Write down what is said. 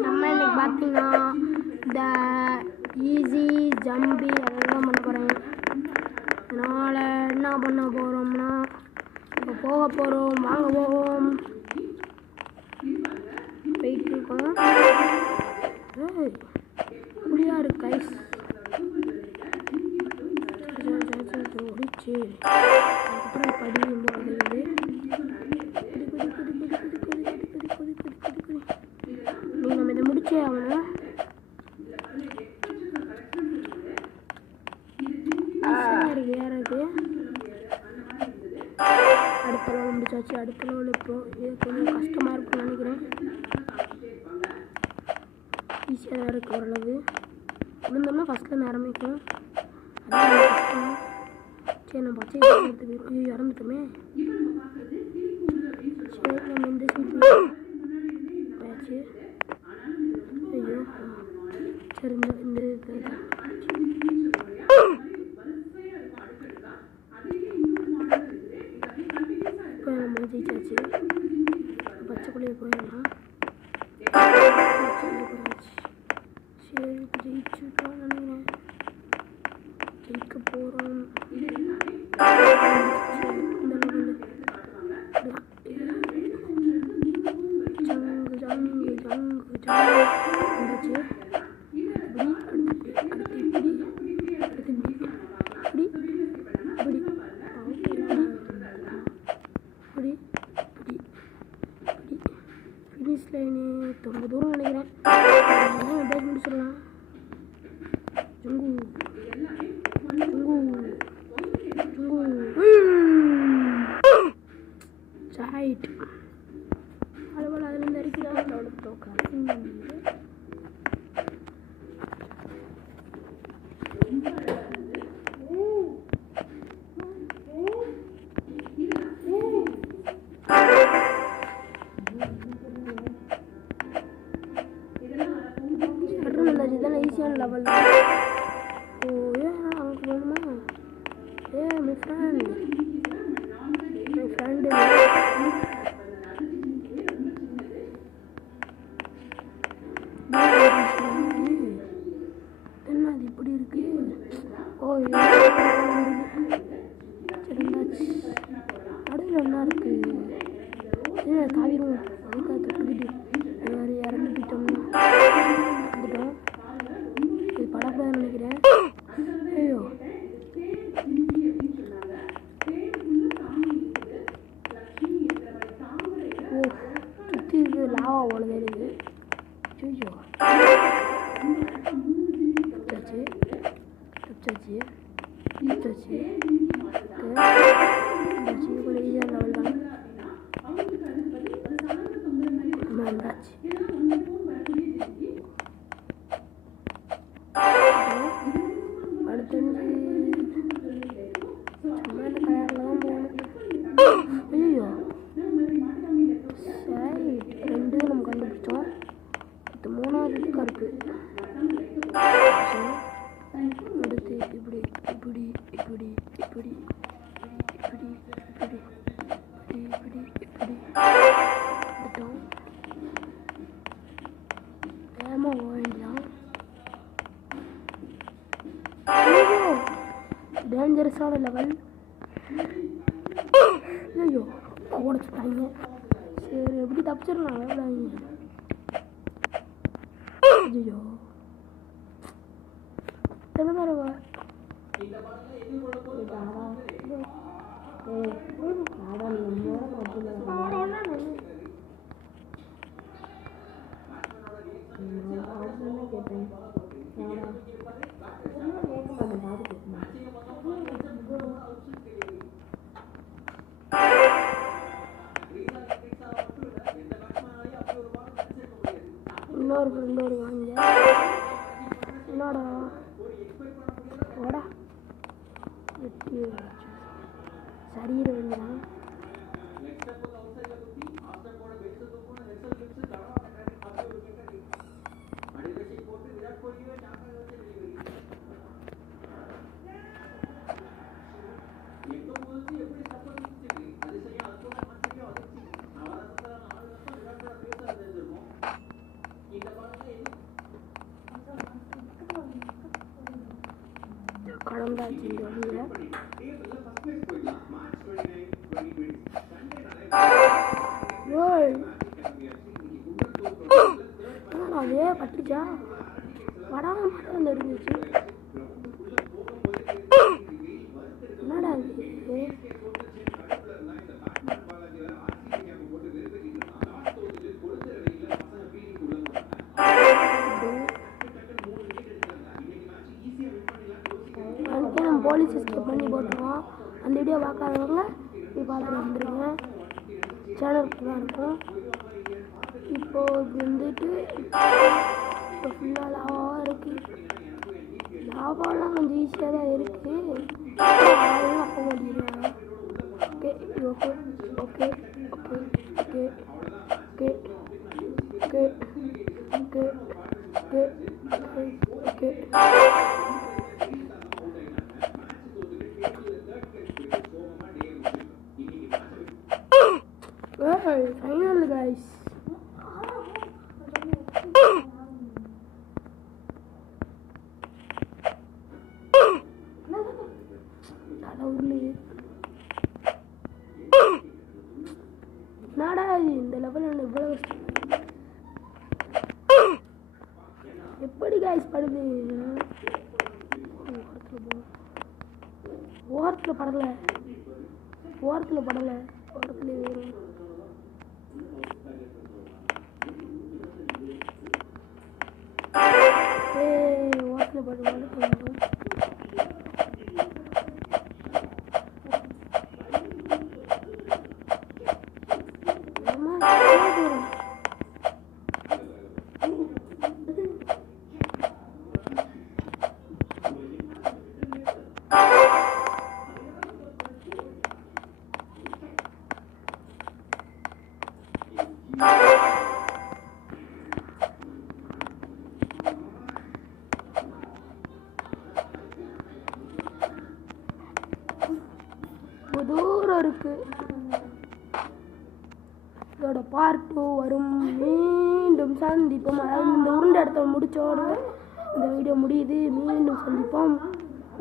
நம்ம இன்னைக்கு பார்த்தீங்கன்னா இந்த ஈஸி ஜம்பி அதெல்லாம் பண்ண போகிறேன். அதனால் என்ன பண்ண போகிறோம்னா இப்போ போக போகிறோம். வாங்க போவோம். போயிட்டு இருக்கோம். புளியா இருக்கு ஐஸ். சரி அப்புறம் படியும் போது நம்ம இதை முடிச்சே ஆகணும். ஏறது அடுத்த லெவல் முடிச்சாச்சு. அடுத்த லெவல் இப்போ இது கொஞ்சம் கஷ்டமாக இருக்குன்னு நினைக்கிறேன். ஈஸியாக தான் இருக்குது ஓரளவு. விழுந்தோம்னா ஃபஸ்ட்டில் ஆரம்பிக்கும். அதான் கஷ்டம். சரி நம்ம பச்சை எடுத்து போய் இறந்துட்டோமே. சரி நம்ம இந்த சீட் போயாச்சு. ஐயோ சரி இந்த இப்போ நம்ம ஜெயிச்சாச்சு. பச்சைக்குள்ளேயே போயிடலாம். சரி ஜெயிச்சுட்டோம் நினைக்கிறேன். ஜெயிக்க போகிறோம். ஜங்கு ஜங்கு ஜங்கு ஜங்கு வந்துச்சு. இப்படி அடுத்து இப்படி அடுத்து இப்படி இப்படி இப்படி இப்படி இப்படி இப்படி ஃபினிஷ் லைனு ரொம்ப தூரம் நினைக்கிறேன். பேக் முடிச்சிடலாம். ஜங்கு ஜங்கு ஜங்கு சைட் அளவில் அதுலேருந்து இருக்கிறாங்க. இதெல்லாம் ஈஸியான லெவல் தான். ஓ ஏன் அங்கே போகணுமா? மை ஃப்ரெண்டு என்ன அது இப்படி இருக்கு? ஓ சரிந்தாச்சு. நடுவில் என்ன இருக்கு? தாவிரும் அதுக்காக தூக்கிட்டு வேறு இறந்து போயிட்டோம்னா வந்துட்டோம். இது படப்படாதுன்னு நினைக்கிறேன். ஐயோ ஓ சுற்றி இருக்குது லாவா ஓடுது இருக்குது. ஐயோ தப்பிச்சாச்சு தப்பிச்சாச்சு தப்பிச்சாச்சு கொஞ்சம் ஈஸியான லெவல் தான். வந்தாச்சு. அடுத்து சும்மா இந்த கலரில் தான் போகணும். ஐயோ சரி ரெண்டு நம்ம கண்டுபிடிச்சோம். இது மூணாவது கருப்பு. அடுத்து இப்படி இப்படி இப்படி இப்படி இப்படி இப்படி இப்படி இப்படி எடுத்தோம். வேகமாக ஓடிடலாம். டேஞ்சரஸான லெவல். ஐயோ ஓடிச்சுட்டாங்க. சரி எப்படி தப்பிச்சிடலாம்? வேடாங்க. ஐயோ தெலுங்கரவா கேட்டேன். இன்னொரு வாங்க என்னோடா ஓடா சரீர வேண்டாம். கடந்தாச்சு இந்த வழியில். அதே பட்டுச்சா படாம மட்டும் வந்து இருந்துச்சு. என்னடா இது? நம்ம போலீஸ் எஸ்கேப் பண்ணி போட்டுருவோம். அந்த வீடியோ பார்க்காதவங்க போய் பார்த்துட்டு வந்துடுங்க. சேனலுக்கு தான் இருக்கும். இப்போது இது வந்துட்டு இப்போ ஃபுல்லாக லாவாக இருக்குது. லாவாலாம் கொஞ்சம் ஈஸியாக தான் இருக்குது. அப்போ முடியும். Okay okay okay okay okay okay okay okay okay okay final guys. என்னடா இந்த லெவலில் இவ்வளோ எப்படி கைஸ் படுது? ஓரத்தில் படலை, ஓரத்தில் படலை, ஓரத்தில் வேறு ஓரத்தில் படுவாங்க. தூரம் இருக்கு. இதோட பார்ட் 2 வரும். மீண்டும் சந்திப்போம். அதாவது இந்த உருண்டை இடத்த முடிச்சோட இந்த வீடியோ முடியுது. மீண்டும் சந்திப்போம்.